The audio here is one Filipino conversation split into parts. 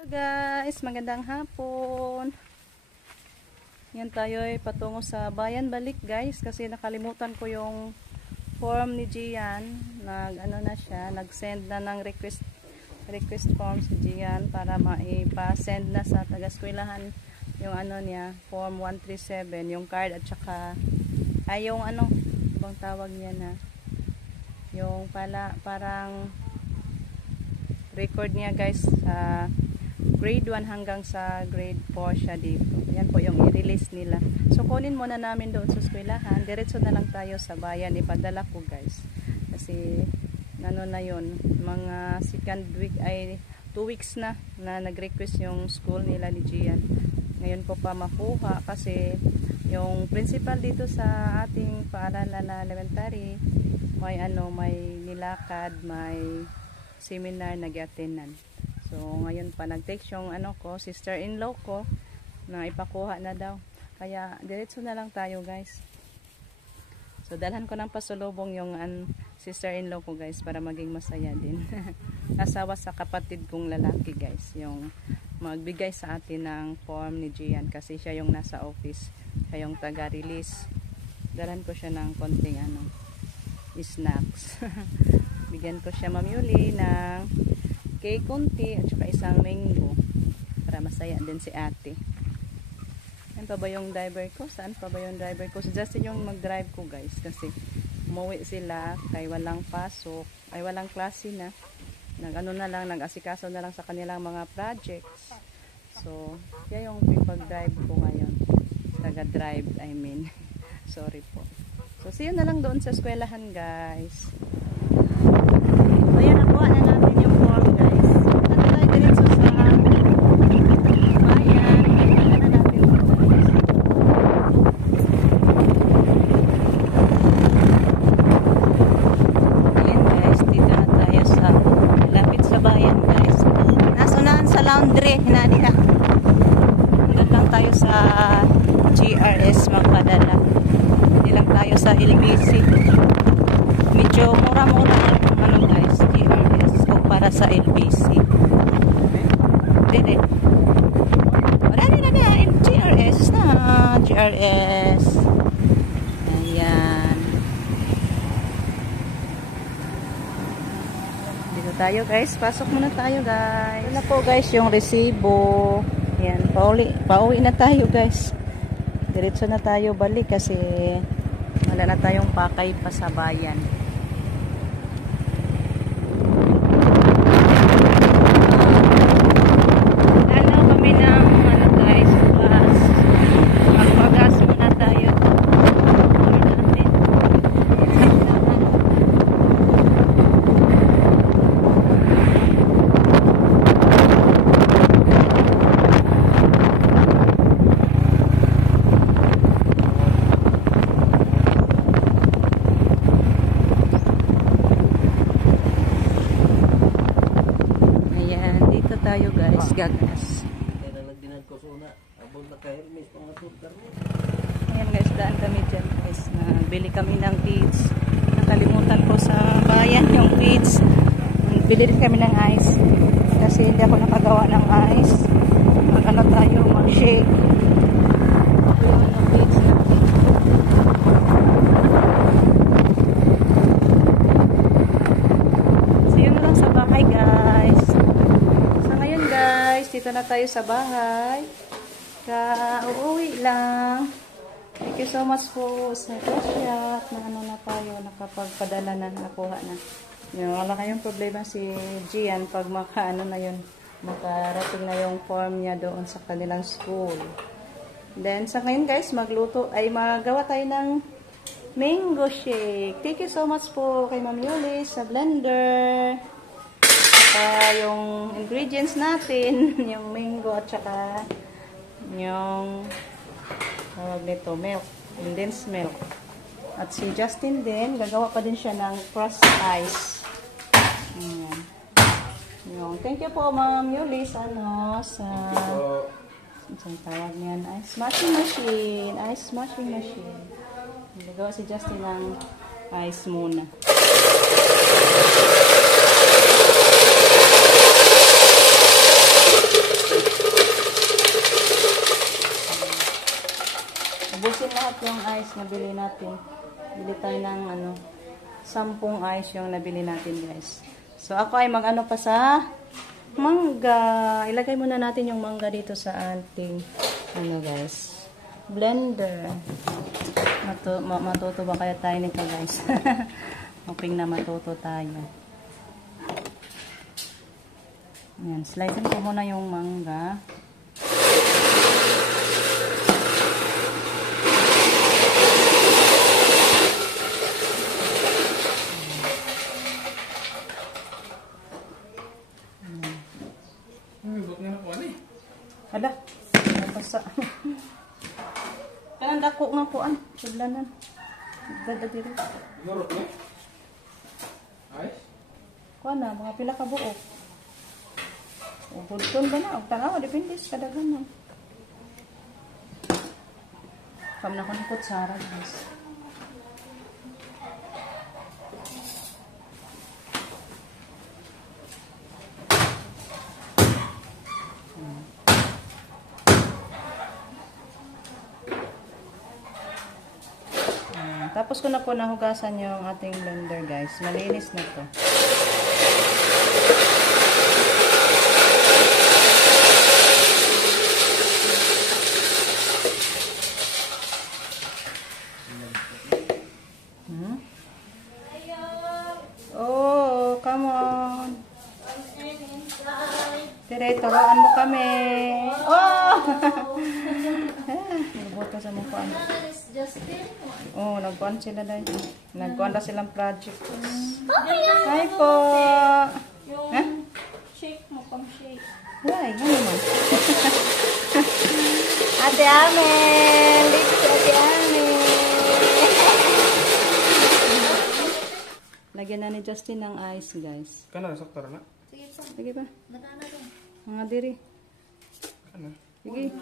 Hello guys, magandang hapon. Yan tayo ay patungo sa bayan balik guys kasi nakalimutan ko yung form ni Gian. Nag-send na ng request form si Gian para maipa-send na sa taga-eskwelahan yung form 137, yung card at saka yung bang tawag niya na yung parang record niya guys sa grade 1 hanggang sa grade 4 siya dito. Yan po yung i-release nila. So kunin muna namin doon sa eskwelahan. Diretso na lang tayo sa bayan. Ipadala ko guys. Kasi na yun. Mga second week ay 2 weeks na nag-request yung school nila ni Gian. Ngayon ko pa makuha kasi yung principal dito sa ating paaralan na elementary may nilakad, may seminar nag-attendan. So ngayon pa nag-text yung sister-in-law ko na ipakuha na daw. Kaya diretso na lang tayo guys. So dalhan ko ng pasulubong yung sister-in-law ko guys para maging masaya din. Asawa sa kapatid kong lalaki guys, yung magbigay sa atin ng form ni Gian kasi siya yung nasa office, siya yung taga-release. Dalhan ko siya ng konting snacks. Bigyan ko siya mamuli ng cake konti at saka isang mango para masaya din si ate. Saan pa ba yung driver ko? Saan pa ba yung driver ko? Si Justin yung mag-drive ko guys kasi umuwi sila kay walang pasok, ay walang klase na. Nag-asikaso na lang sa kanilang mga projects. So, yan yung pag-drive ko ngayon. Taga-drive, I mean. Sorry po. So, see you na lang doon sa eskwelahan guys. So, yan, nakuha na natin yung form guys. Punta na tayo diretso sa bayan. Punta na natin yung guys. Ayan guys, dito na tayo sa lapit sa bayan guys. Nasunahan sa laundry. Hinali Doon lang tayo sa GRS magpadala. Hindi lang tayo sa LBC. Medyo mura-mura guys, GRS para sa LBC. Dede. Wala na GRS na. GRS. Ayan. Dito tayo guys. Pasok muna tayo guys. Wala po guys yung resibo. Ayan. Pauwi na tayo guys. Diretso na tayo balik kasi wala na tayong pakay pa sa bayan. Tayo guys, gagas. Ayan guys, daan kami dyan guys. Bili kami ng feeds. Nakalimutan ko sa bayan yung feeds. Bili din kami ng ice. Kasi hindi ako nakagawa ng ice. Tayo, mag-shake. Feeds natin. See you na lang sa bahay guys. Dito na tayo sa bahay. Uuwi lang. Thank you so much po sa shop na tayo nakapagpadala na, nakuha na. Wala kayong problema si Gian pag makarating na yung form niya doon sa kanilang school. Then sa ngayon guys, magawa tayo ng mango shake. Thank you so much po kay Ma'am Yuli sa blender. Yung ingredients natin, yung mango at saka yung milk, condensed milk. At si Justin din, gagawa pa din siya ng crushed ice. Ayan. Thank you po Ma'am Yuli sa tawag niyan, ice smashing machine. Gagawa si Justin ng ice muna. lahat yung ice na bili natin. Bili tayo ng 10 ice yung nabili natin, guys. So, ako ay mag-ano pa sa mangga. Ilagay muna natin yung mangga dito sa ating, guys, blender. Matuto ba kaya tayo nito, guys? Hoping na matuto tayo. Ayan, slicein ko muna yung mangga. Hala, napasa. Kanang dako nga po sudlanan. Dadadiri. Lorot mo? Ay? Kuha na, mga pila ka buok. O bulton ba na? O tanawa, depende sa kadagan na. Kam na ko ng kutsara, guys. Tapos ko na po nahugasan yung ating blender, guys. Malinis na to. Oh, come on. Tere, turuan mo kami. Oh! Nabuto sa mukha. Oh, nagkuhan sila dahil. Nagkuhan na silang project. Hi po! Yung shake mo, pang shake. Why? Ano naman? Ate Amel! Lips Ate Amel! Lagyan na ni Justin ng ice, guys. Kana, sakto na. Sige ba? Banana rin. Mga diri. Kana. Sige.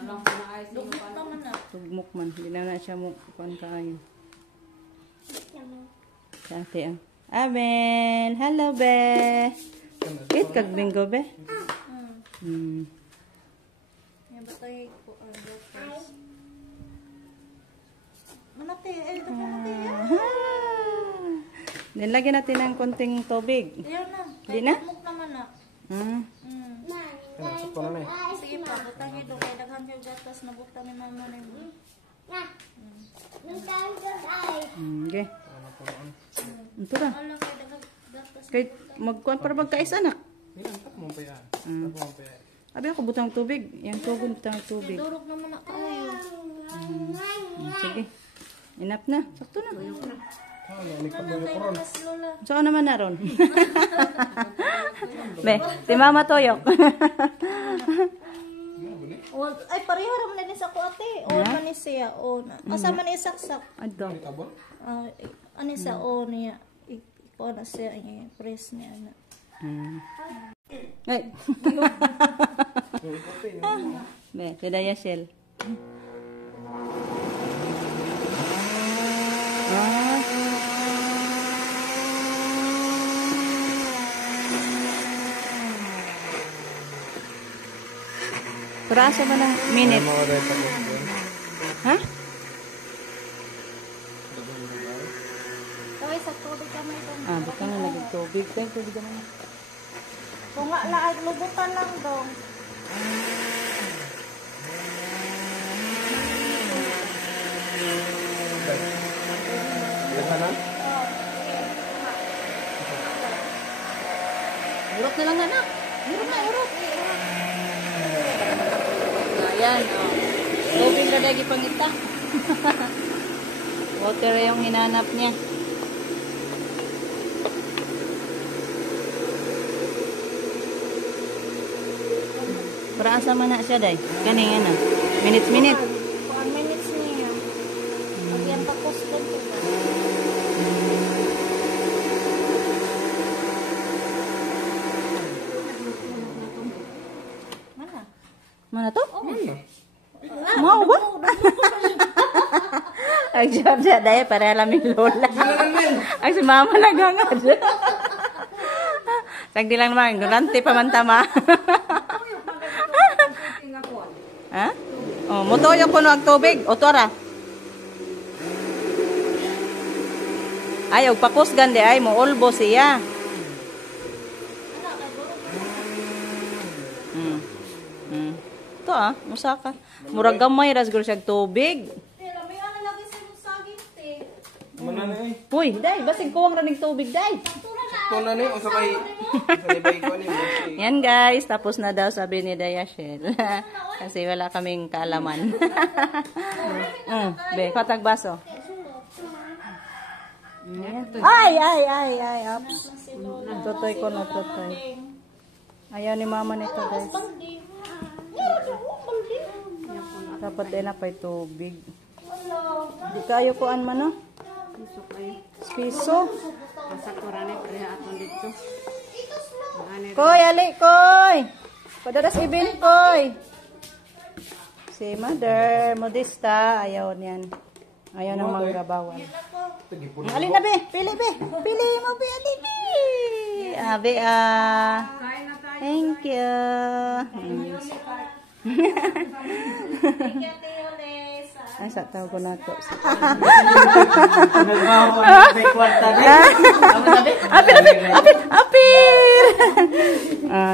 Lugmok naman na. Tugmok man. Hindi na siya mo kuhan kaayo. Si ate ang. Amen! Hello, be! Kit kag bingo, be? Yan ba tayo po ang breakfast? Manate, ito po manate yan. Nilagyan natin ng konting tubig. Ayan na. Di na? Lugmok naman na. Kana, sakto na na eh. Sige pa, butang ito. Kaya daghan kayo gatas na butang ni mama na yun. Okay. Ito ra. Ala, kaya daghan gatas. Kay magkuhan para magkais anak. Hindi lang, tak mo pa yan. Tak mo pa yan. Abi ako butang tubig. Yang tubig butang tubig. Durog naman na kayo. Sige. Enough na. Sakto na. Ah, nalikot mo Ano yung tayo koron. mas lola? Saan naman na ron? Be, si Mama Toyok. Well, ay, pareho naman na din sa ko ate. O, man siya. O, asa man isaksak. Ado. Tabon? Ano siya, o niya. Ikaw na siya, press niya na. Ay. Be, tidaya shell. Perasa ba ng minute? Mga reta ko doon. Ha? Kaway, sa tubig ka man ito. Baka na naging tubig. Thank you, naman. Kung nga laag, lubutan lang dong. Ilan na? Urot na lang anak. Urot na, urot. Ayan, oh. Tubig na lagi pangita. Water yung hinanap niya. Paraan sama na siya, day. Kaning ano. Minutes. 1 minutes niya. Pag yan tapos lang ito. Mana? Mana to? Ano? Mau ba? Ay, job siya, day. Para alam yung lola. Ay, si mama nagangad. Sagdi lang naman. Gulante pa man tama. Ha? Oh, mutoyo ko no ang tubig. O tora. Ay, og pakusgan di ay mo ulbo siya. Ito musa ka. Murag gamay ras guro siya tubig. Pero may ano lagi sa saging te. Mana na eh. Uy, day, basig kuwang ranig tubig, day. Sakto na ni. O sabay. Sabay ko ni. Yan guys, tapos na daw sabi ni Dayashel. Kasi wala kaming kaalaman. Be, katag baso. Ay, ups. Tutoy ko na tutoy. Ayaw ni mama nito guys. Dapat din na pa'y tubig. Di kayo kuan man no? Piso. Koy, ali, koy. Padaras ibin, koy. Si mother, modesta, ayaw niyan. Ayaw ng mga bawal. Alin na, be. Pili, be. Pili mo, be. Ali, be. Be, thank you. Ay, sa tawag ko na to. Apir!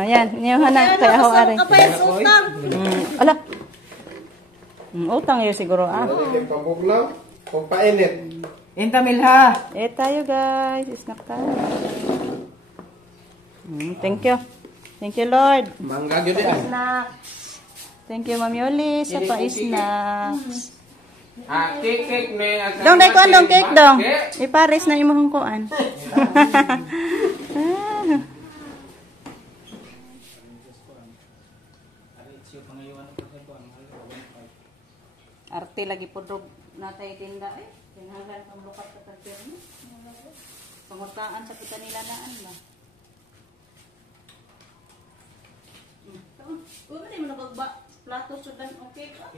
Yan. Niyuhan na. Kaya ako ari. Ala. Utang yun siguro. Pambuglaw. Pampainit. Milha. Tayo guys. Snack tayo. Thank you. Thank you, Lord. Mangga gyud din. Snacks. Thank you, Mami Oli, sa pa-snacks. Cake me. Dong, day kuan dong, cake dong. Ipares na imong kuan. Arte lagi pudrog natay tinda eh. Tinanglan ang lukat sa tagpirno. Pangutaan sa kita nilanaan ba? Uy, ba mo nabagba? Plato sudan okay ka?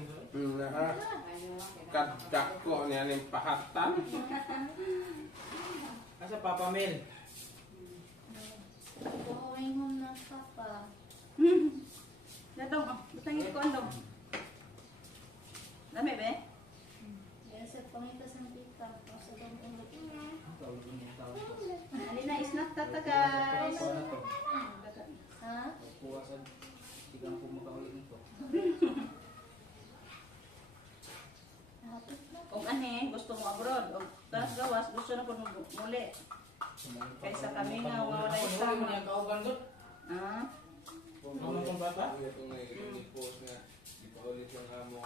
Kadak ko niya ning pahatan. Asa Papa Mel? Pahingon na papa. Dadong, butangin ko andong. Dami be? Yes, pangitas ng tita. Sa dong ulit. Alina, snack tata guys. Ha? Puwasan. Tigang po makaulit nito. Kung ane, gusto mo abroad. O taas gawas, gusto na po muli. Kaysa kami nga, wala Ano isang. yung kauban doon? Ah? Ano yung bata? Ito nga i-post nga. Ipaulit lang mo.